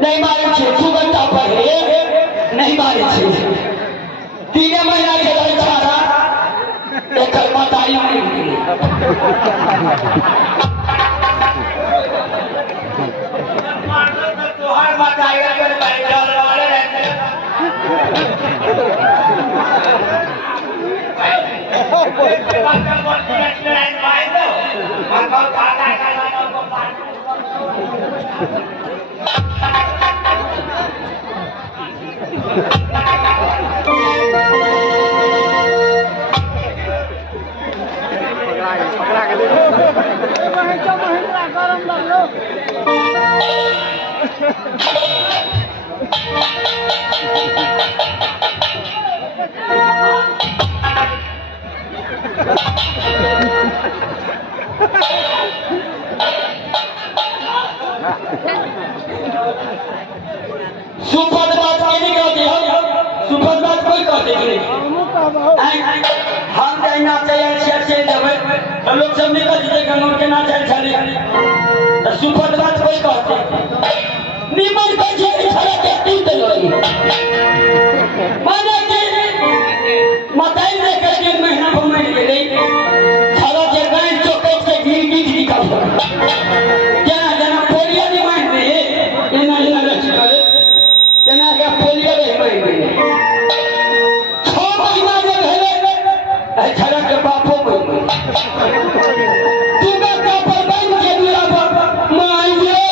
नहीं मारे छे सुगंधा पर नहीं मारे छे 3 महीना के लड़का एक बताई तोहर बताएगा कर बैठल वाले रहते सुपद बात नहीं कहते हो, सुपद बात कोई कहते नहीं। हम जाइना चाहिए अच्छे जगह लोग सब निकल जाते गंगों के ना चल चले तो सुपद बात कोई कहते निमन का जीवन छड़ा के टूट गई माने कि मताई ने के दिन महीना को महीने गई छड़ा के गाय चौके से गिर निकल क्या जना पोलिया नहीं मान रही इना इना रच करे जना का पोलिया नहीं मान रही 6 महीना में भेले छड़ा के बापो में तुगा का परबंद के दूरा पर माइए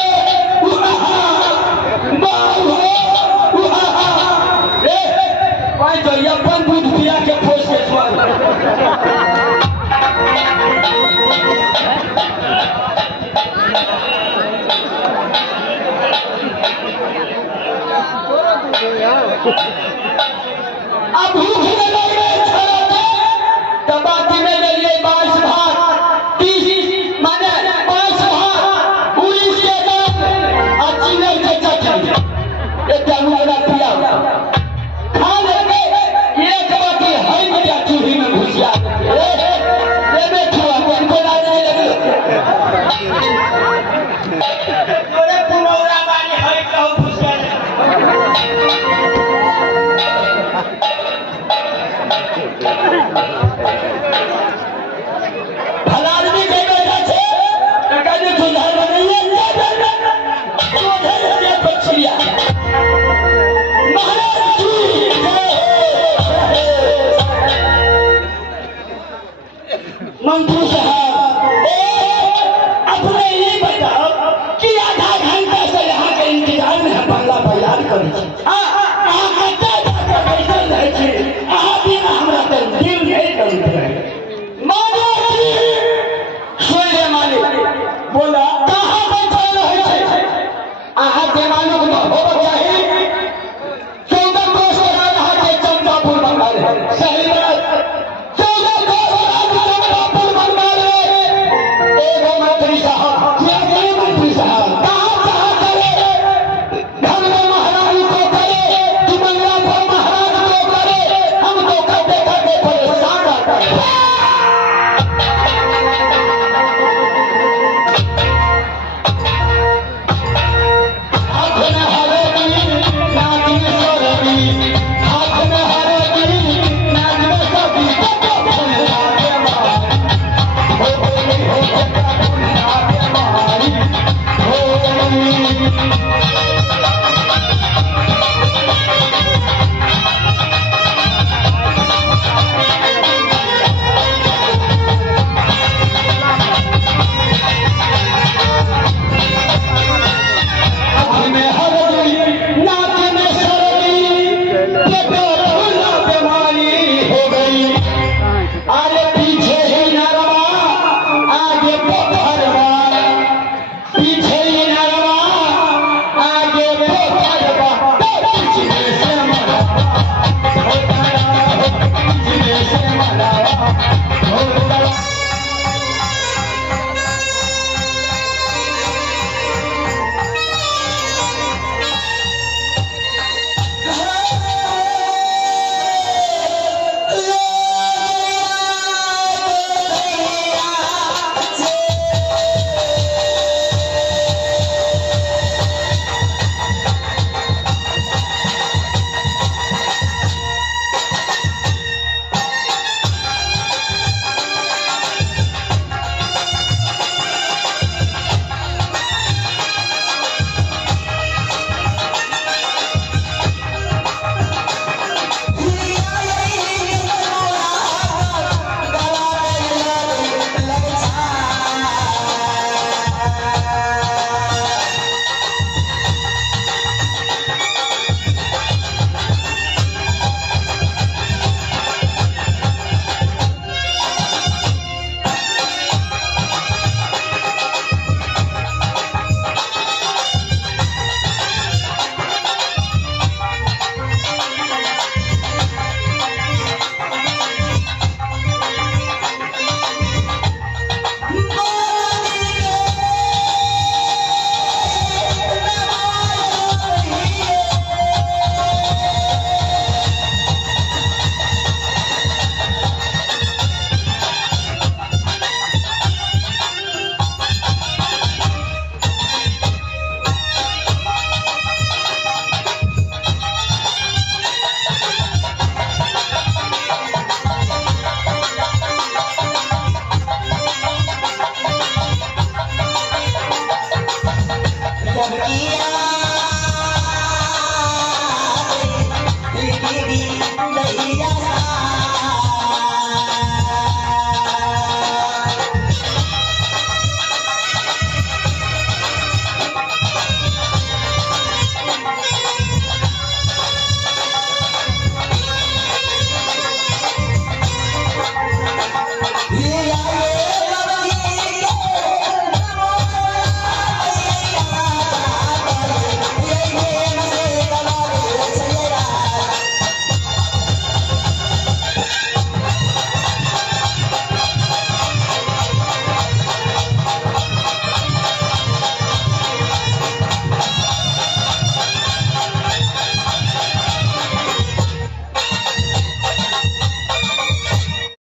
तो अपन दूध पिया के फोस के स्वाद अब भूख में लग गए तो बाकी में ले लिए 22 भाग 30 माने 5 भाग 19 के दाम और चीनी के चटनी एक मुर्गा पिया खा लेंगे एक बाकी हरी मिर्चा चूल्ही में घुसिया ये बैठुआ इनको लाने लगे थोड़े पुनौरा वाली हरी कहो घुसिया भलादमी के बेटा छे तो कहने सुधार बनाइए तो धैर्य बच्चिया महाराज जी मंत्री साहब